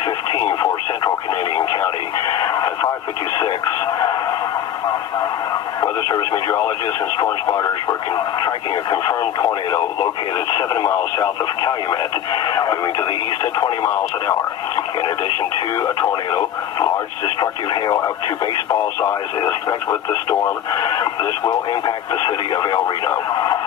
6:15 for Central Canadian County. At 5:56, Weather Service meteorologists and storm spotters were tracking a confirmed tornado located 7 miles south of Calumet, moving to the east at 20 miles an hour. In addition to a tornado, large destructive hail up to baseball size is expected with the storm. This will impact the city of El Reno.